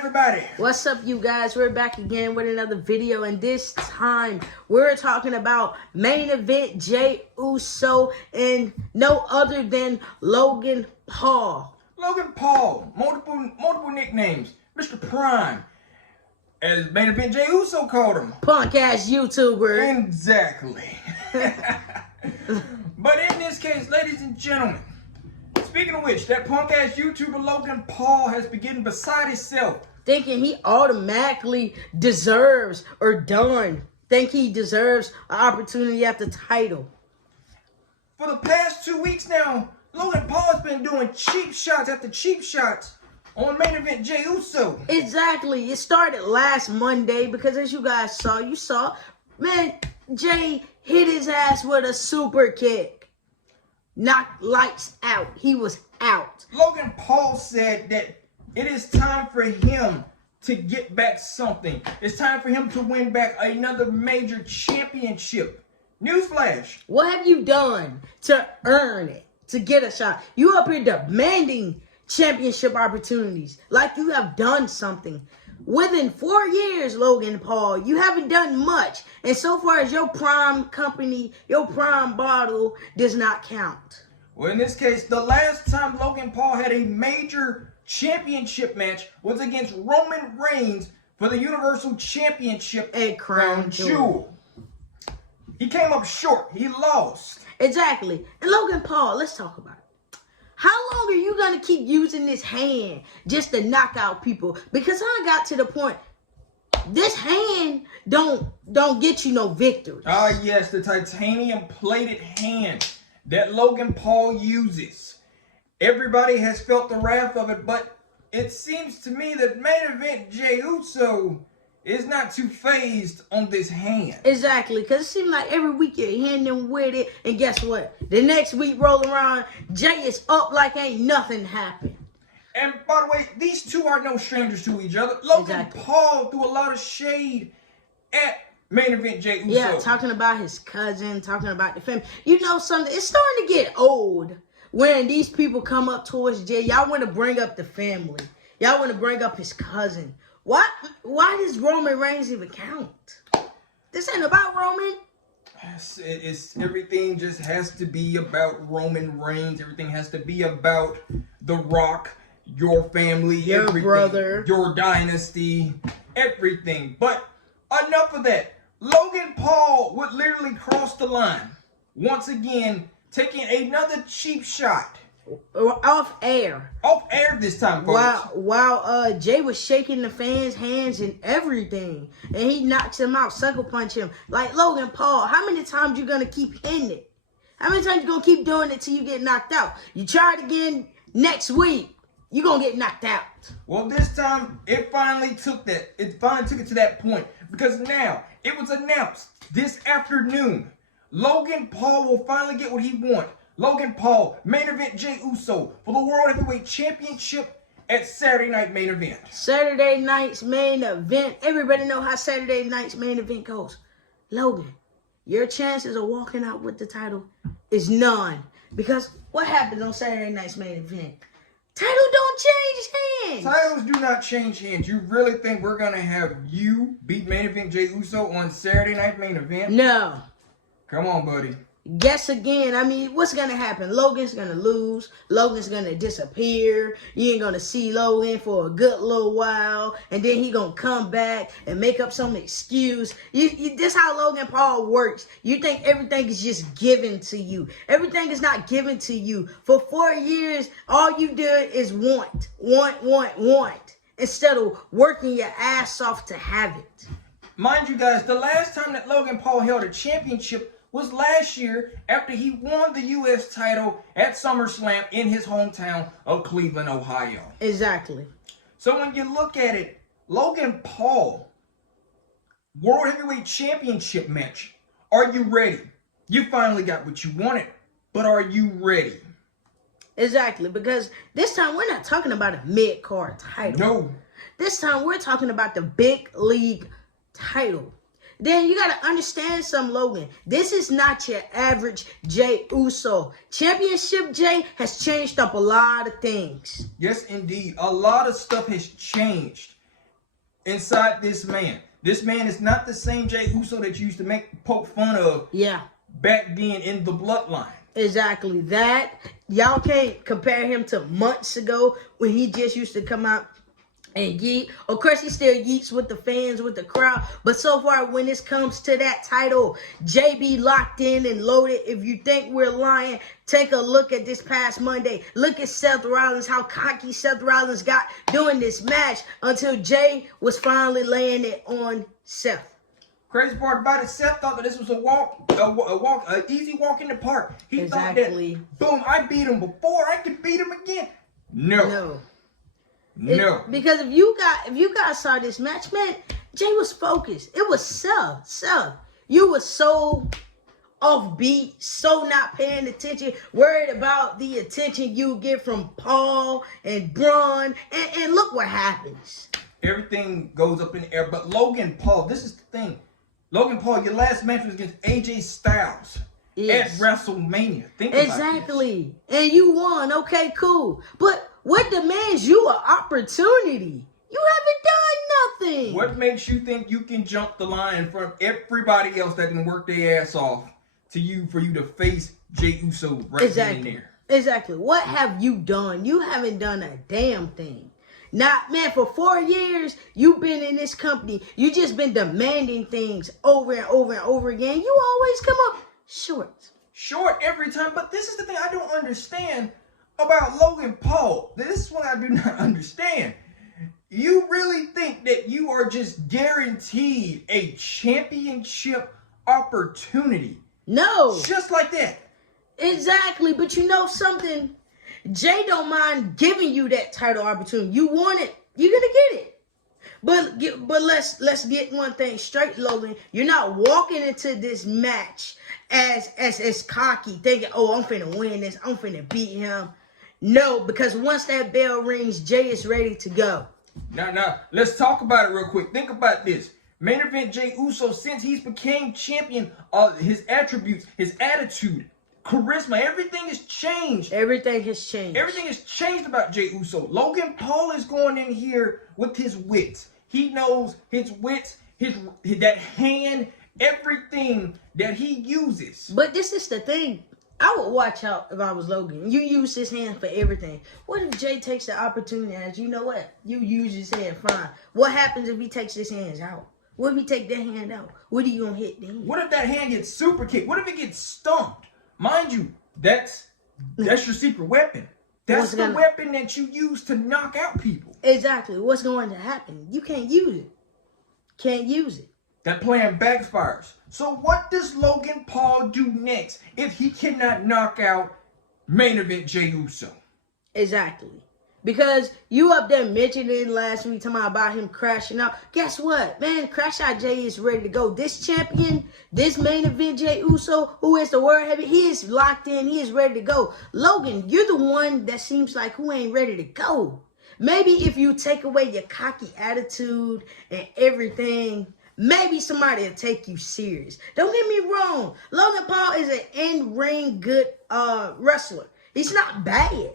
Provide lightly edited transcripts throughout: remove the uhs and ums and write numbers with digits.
everybody? What's up, you guys? We're back again with another video, and this time we're talking about main event Jey Uso and no other than Logan Paul. Logan Paul, multiple nicknames, Mr. Prime, as main event Jey Uso called him. Punk ass YouTuber. Exactly. But in this case, ladies and gentlemen, speaking of which, that punk ass YouTuber Logan Paul has begun beside himself, thinking he automatically deserves think he deserves an opportunity at the title. For the past 2 weeks now, Logan Paul's been doing cheap shots after cheap shots on main event Jey Uso. Exactly. It started last Monday because, as you guys saw, man, Jey hit his ass with a super kick. Knocked lights out. He was out. Logan Paul said that it is time for him to get back something. It's time for him to win back another major championship. Newsflash. What have you done to earn it, to get a shot? You up here demanding championship opportunities like you have done something. Within 4 years, Logan Paul, you haven't done much. And so far as your prime company, your prime bottle does not count. Well, in this case, the last time Logan Paul had a major championship match was against Roman Reigns for the Universal Championship at Crown Jewel. He came up short. He lost. Exactly. And Logan Paul, let's talk about it. How long are you going to keep using this hand just to knock out people? Because I got to the point, this hand don't get you no victories. Ah, yes, the titanium plated hand that Logan Paul uses. Everybody has felt the wrath of it, but it seems to me that main event Jey Uso is not too phased on this hand. Exactly, because it seems like every week you're hitting with it, and guess what? The next week roll around, Jey is up like ain't nothing happened. And by the way, these two are no strangers to each other. Logan Paul threw a lot of shade at main event Jey Uso. Yeah, talking about his cousin, talking about the family. You know something? It's starting to get old when these people come up towards Jey. Y'all want to bring up the family. Y'all want to bring up his cousin. Why does Roman Reigns even count? This ain't about Roman. It's everything just has to be about Roman Reigns. Everything has to be about The Rock, your family, your everything, brother, your dynasty, everything. But enough of that. Logan Paul would literally cross the line once again, taking another cheap shot. Off air. Off air this time, folks. While Jey was shaking the fans' hands and everything. And he knocks him out, sucker punch him. Like, Logan Paul, how many times you gonna keep hitting it? How many times you gonna keep doing it till you get knocked out? You try it again next week, you gonna get knocked out. Well, this time, it finally took it to that point. Because now, it was announced this afternoon, Logan Paul will finally get what he wants. Logan Paul, main event Jey Uso for the World Heavyweight Championship at Saturday Night Main Event. Saturday night's main event. Everybody know how Saturday night's main event goes. Logan, your chances of walking out with the title is none. Because what happens on Saturday night's main event? Title don't change hands. Titles do not change hands. You really think we're going to have you beat main event Jey Uso on Saturday Night Main Event? No. Come on, buddy. Guess again. I mean, what's going to happen? Logan's going to lose. Logan's going to disappear. You ain't going to see Logan for a good little while. And then he going to come back and make up some excuse. This how Logan Paul works. You think everything is just given to you. Everything is not given to you. For 4 years, all you did is want. Instead of working your ass off to have it. Mind you guys, the last time that Logan Paul held a championship was last year after he won the U.S. title at SummerSlam in his hometown of Cleveland, Ohio. Exactly. So when you look at it, Logan Paul, World Heavyweight Championship match. Are you ready? You finally got what you wanted, but are you ready? Exactly, because this time we're not talking about a mid-card title. No. This time we're talking about the big league title. Then you got to understand something, Logan. This is not your average Jey Uso. Championship Jey has changed up a lot of things. Yes, indeed. A lot of stuff has changed. inside this man. This man is not the same Jey Uso that you used to poke fun of. Yeah. Back then in the bloodline. Exactly. That y'all can't compare him to months ago when he just used to come out and yeet. Of course, he still yeets with the fans, with the crowd. But so far, when it comes to that title, JB locked in and loaded. If you think we're lying, take a look at this past Monday. Look at Seth Rollins, how cocky Seth Rollins got during this match until Jay was finally laying it on Seth. Crazy part about it, Seth thought that this was an easy walk in the park. He thought that, boom, I beat him before, I can beat him again. No. Because if you guys saw this match, man, Jay was focused. It was Seth. You were so offbeat, so not paying attention, worried about the attention you get from Paul and Braun, and look what happens. Everything goes up in the air. But Logan Paul, this is the thing. Logan Paul, your last match was against AJ Styles at WrestleMania. Think about exactly. And you won. Okay, cool. But what demands you an opportunity? You haven't done nothing. What makes you think you can jump the line from everybody else that didn't work their ass off to you for you to face Jey Uso right then and there? Exactly. What have you done? You haven't done a damn thing. Not, man, for 4 years, you've been in this company. You just been demanding things over and over and over again. You always come up short. Short every time. But this is the thing I don't understand about Logan Paul. This is what I do not understand. You really think that you are just guaranteed a championship opportunity? No. Just like that. Exactly. But you know something? Jay don't mind giving you that title opportunity. You want it, you're gonna get it. But let's get one thing straight, Logan. You're not walking into this match as cocky, thinking, oh, I'm finna win this, I'm finna beat him. No, because once that bell rings, Jay is ready to go. Now, let's talk about it real quick. Think about this. Main event Jey Uso, since he's became champion, his attributes, his attitude, charisma, everything has changed. Everything has changed. Everything has changed about Jey Uso. Logan Paul is going in here with his wits. He knows his wits, that hand, everything that he uses. But this is the thing. I would watch out if I was Logan. You use his hand for everything. What if Jay takes the opportunity as, you know what? You use his hand, fine. What happens if he takes his hands out? What if he take that hand out? What are you going to hit then? What if that hand gets super kicked? What if it gets stumped? Mind you, that's your secret weapon. That's the weapon that you use to knock out people. Exactly. What's going to happen? You can't use it. Can't use it. That plan backfires. So what does Logan Paul do next if he cannot knock out main event Jey Uso? Exactly. Because you up there mentioning last week talking about him crashing out. Guess what? Man, Crash Out Jay is ready to go. This champion, this main event Jey Uso, who is the world heavy, he is locked in. He is ready to go. Logan, you're the one that seems like who ain't ready to go. Maybe if you take away your cocky attitude and everything, maybe somebody will take you serious. Don't get me wrong. Logan Paul is an in-ring good wrestler. He's not bad.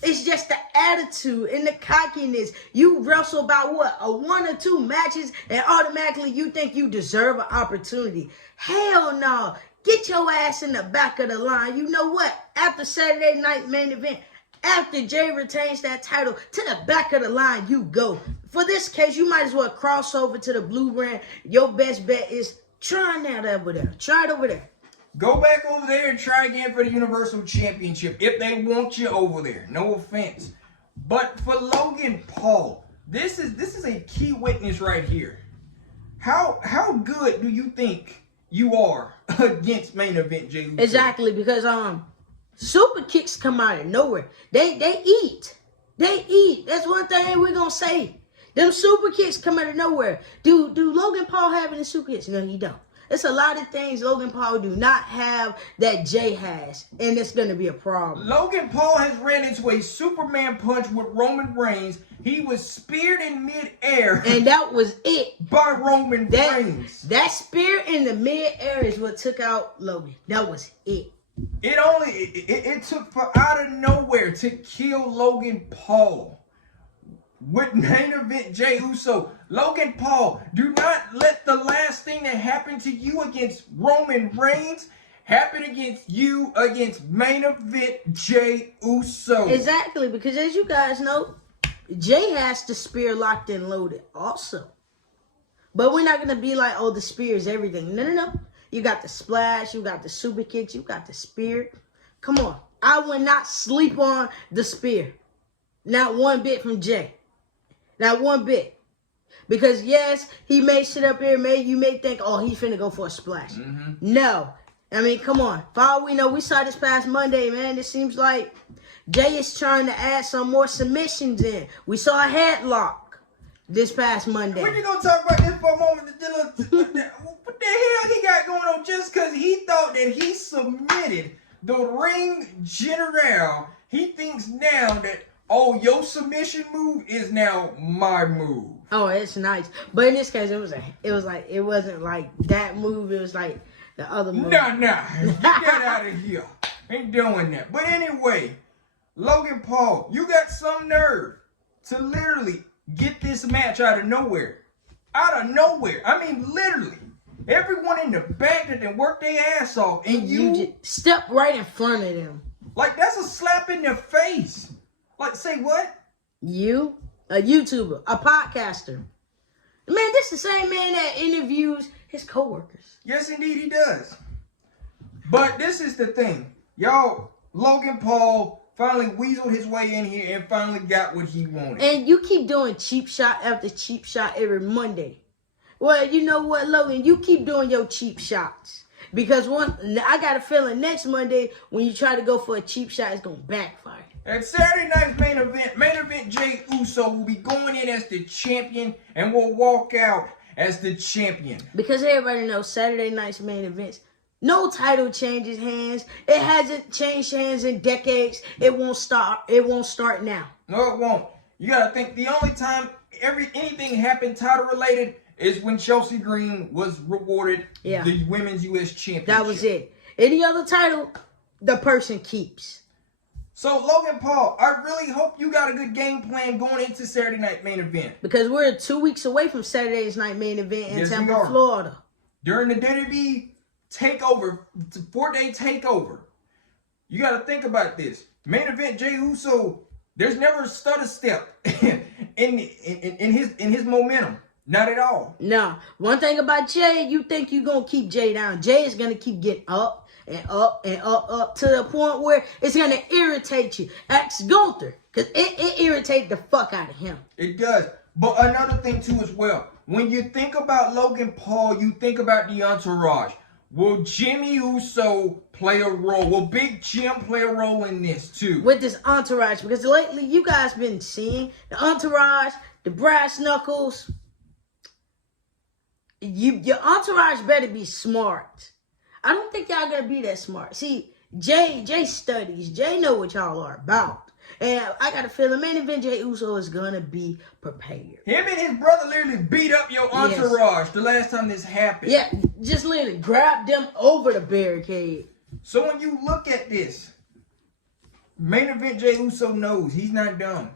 It's just the attitude and the cockiness. You wrestle about what? 1 or 2 matches and automatically you think you deserve an opportunity. Hell no. Get your ass in the back of the line. You know what? After Saturday night main event, after Jay retains that title, to the back of the line you go. For this case, you might as well cross over to the blue brand. Your best bet is try that over there. Try it over there. Go back over there and try again for the Universal Championship if they want you over there. No offense. But for Logan Paul, this is a key witness right here. How good do you think you are against main event Jey Uso? Exactly, because super kicks come out of nowhere. They eat. They eat. That's one thing we're gonna say. Them super kicks come out of nowhere. Do Logan Paul have any super kicks? No, he don't. It's a lot of things Logan Paul do not have that Jay has, and it's going to be a problem. Logan Paul has ran into a Superman punch with Roman Reigns. He was speared in midair. And that was it. By Roman Reigns. That spear in the midair is what took out Logan. That was it. It took for out of nowhere to kill Logan Paul. with main event Jey Uso. Logan Paul, do not let the last thing that happened to you against Roman Reigns happen against you against main event Jey Uso. Exactly, because as you guys know, Jey has the spear locked and loaded also. But we're not going to be like, oh, the spear is everything. No, no, no. You got the splash, you got the super kicks, you got the spear. Come on. I would not sleep on the spear. Not one bit from Jey. Not one bit. Because yes, he made shit up here, you may think, oh, he finna go for a splash. No. I mean, come on. For all we know, we saw this past Monday, man. It seems like Jey is trying to add some more submissions in. We saw a headlock this past Monday. We're going to talk about this for a moment. What the hell he got going on just because he thought that he submitted the ring general. He thinks now that, oh, your submission move is now my move. Oh, it's nice. But in this case, it wasn't like that move. It was like the other move. Nah. Get that out of here. Ain't doing that. But anyway, Logan Paul, you got some nerve to literally get this match out of nowhere. Out of nowhere. I mean, literally. Everyone in the back that worked their ass off. And you just step right in front of them. Like, that's a slap in their face. Like, say what? You, a YouTuber, a podcaster. Man, this is the same man that interviews his coworkers. Yes, indeed, he does. But this is the thing. Y'all, Logan Paul finally weaseled his way in here and finally got what he wanted. And you keep doing cheap shot after cheap shot every Monday. Well, you know what, Logan? You keep doing your cheap shots. Because I got a feeling next Monday, when you try to go for a cheap shot, it's going to backfire. At Saturday night's main event Jey Uso will be going in as the champion and will walk out as the champion. Because everybody knows Saturday night's main events, no title changes hands. It hasn't changed hands in decades. It won't start. It won't start now. No, it won't. You got to think the only time anything happened title related is when Chelsea Green was rewarded the Women's U.S. Championship. That was it. Any other title, the person keeps. So, Logan Paul, I really hope you got a good game plan going into Saturday night main event. Because we're 2 weeks away from Saturday's night main event in Tampa, Florida. During the WWE takeover, 4-day takeover, you got to think about this. Main event Jey Uso, there's never a stutter step in his momentum. Not at all. No. One thing about Jey, you think you're going to keep Jey down. Jey is going to keep getting up and up and up to the point where it's going to irritate you. Ask Gunther, because it irritates the fuck out of him. It does. But another thing, too, as well. When you think about Logan Paul, you think about the entourage. Will Jimmy Uso play a role? Will Big Jim play a role in this, too? With this entourage, because lately you guys been seeing the entourage, the brass knuckles. Your entourage better be smart. I don't think y'all gonna be that smart. See, Jey studies. Jey know what y'all are about. And I got a feeling main event Jey Uso is gonna be prepared. Him and his brother literally beat up your entourage the last time this happened. Yeah, just literally grabbed them over the barricade. So when you look at this, main event Jey Uso knows he's not dumb.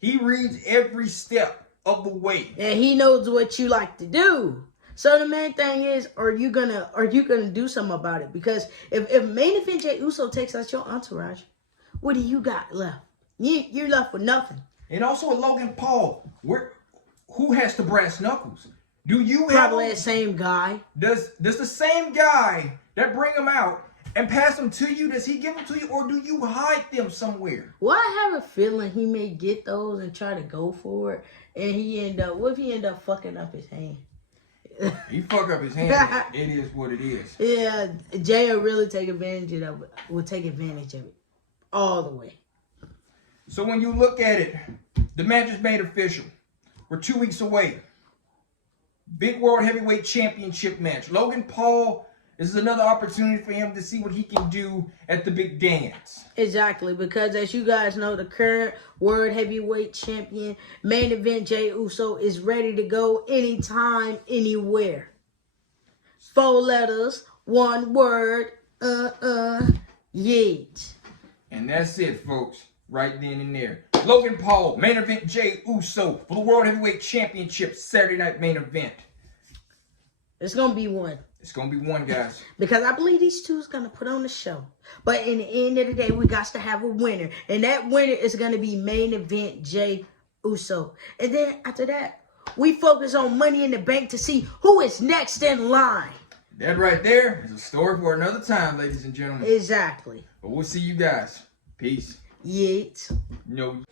He reads every step of the way. And he knows what you like to do. So the main thing is, are you gonna do something about it? Because if main event Jey Uso takes out your entourage, what do you got left? You're left with nothing. And also with Logan Paul, who has the brass knuckles? Do you probably the same guy? Does the same guy that bring them out and pass them to you, does he give them to you, or do you hide them somewhere? Well, I have a feeling he may get those and try to go for it, and what if he end up fucking up his hand? He fuck up his hand. It is what it is. Yeah, Jey will really take advantage of it. Will take advantage of it all the way. So when you look at it, the match is made official. We're 2 weeks away. Big World Heavyweight Championship match. Logan Paul, this is another opportunity for him to see what he can do at the big dance. Exactly, because as you guys know, the current World Heavyweight Champion, main event Jey Uso, is ready to go anytime, anywhere. 4 letters, 1 word, yeet. And that's it, folks. Right then and there. Logan Paul, main event Jey Uso for the World Heavyweight Championship, Saturday night main event. It's going to be one. It's going to be one, guys. Because I believe these two is going to put on the show. But in the end of the day, we got to have a winner. And that winner is going to be main event Jey Uso. And then after that, we focus on Money in the Bank to see who is next in line. That right there is a story for another time, ladies and gentlemen. Exactly. But we'll see you guys. Peace. Yeet. No.